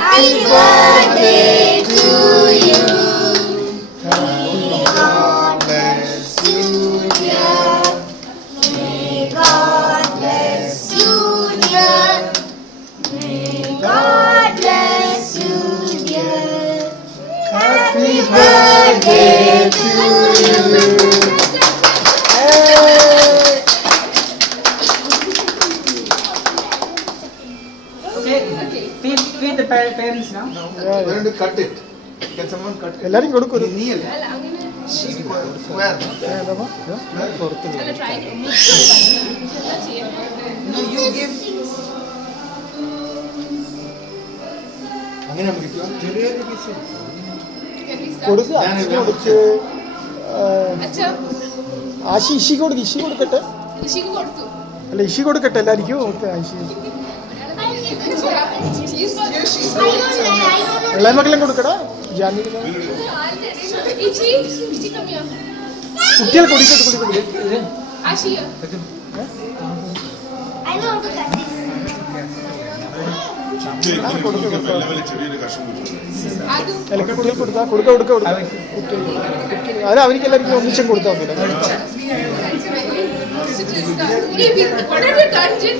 Happy birthday to you. May God bless you, dear. May God bless you, dear. May God bless you, dear. Happy birthday to you. Okay. Feed the parents now. We're going to cut it. Can someone cut it? എല്ലാരും കൊടുക്കും Kneel. Square. No, you give. അങ്ങനെ പിടിക്കുക. ചെറിയൊരു പീസ്. കൊടുക്കുക കൊടുക്ക് ആശി ഇഷി കൊടുക്ക് ഇഷി കൊടുക്കട്ടെ അല്ല ഇഷി കൊടുക്കട്ടെ എല്ലാവർക്കും ഓക്കെ ആശി ഇളയ മക്കളെയും കൊടുക്കടാ ജാനി കുട്ടികൾ കൊടുക്കട്ടെ കുട്ടികൾ കൊടുത്താ കൊടുക്ക അത് അവർക്ക് എല്ലാവർക്കും ഒന്നിച്ചും കൊടുത്താൽ മതി What have you done, Jin?